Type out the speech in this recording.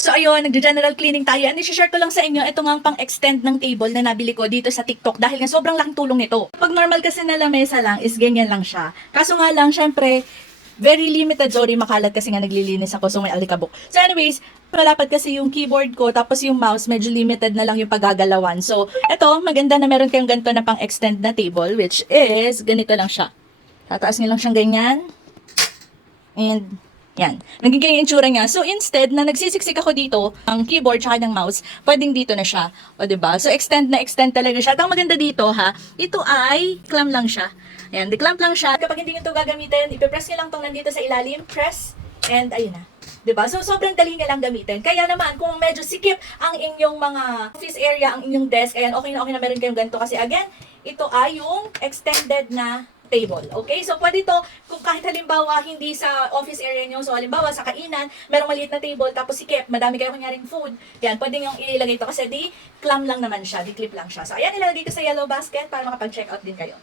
So ayun, nagja-general cleaning tayo. And i-share ko lang sa inyo, ito nga ang pang-extend ng table na nabili ko dito sa TikTok dahil nga sobrang laking tulong nito. Pag normal kasi na lamesa lang is ganyan lang siya. Kaso nga lang, syempre, very limited. Sorry, makalat kasi nga naglilinis ako so may alikabok. So anyways, malapad kasi yung keyboard ko tapos yung mouse medyo limited na lang yung paggagalawan. So ito, maganda na meron kayong ganito na pang-extend na table which is ganito lang siya. Tataas niyo lang siyang ganyan. And yan. Nagiging yung itsura niya. So, instead na nagsisiksik ako dito, ang keyboard tsaka ng mouse, pwedeng dito na siya. O, diba? So, extend na extend talaga siya. At ang maganda dito, ha, ito ay clamp lang siya. Ayan, declamp lang siya. Kapag hindi nyo ito gagamitin, ipipress nyo lang itong nandito sa ilalim, press, and ayun na. Diba? So, sobrang dali nga lang gamitin. Kaya naman, kung medyo sikip ang inyong mga office area, ang inyong desk, ayan, okay na meron kayong ganito. Kasi again, ito ay yung extended na table. Okay? So, pwede ito, kung kahit halimbawa, hindi sa office area nyo, so halimbawa, sa kainan, merong maliit na table, tapos sikip, madami kayo kunyaring food, yan, pwede nyo ilagay ito kasi di clamp lang naman siya, di clip lang siya. So, ayan, ilalagay ko sa yellow basket para makapag-check out din kayo.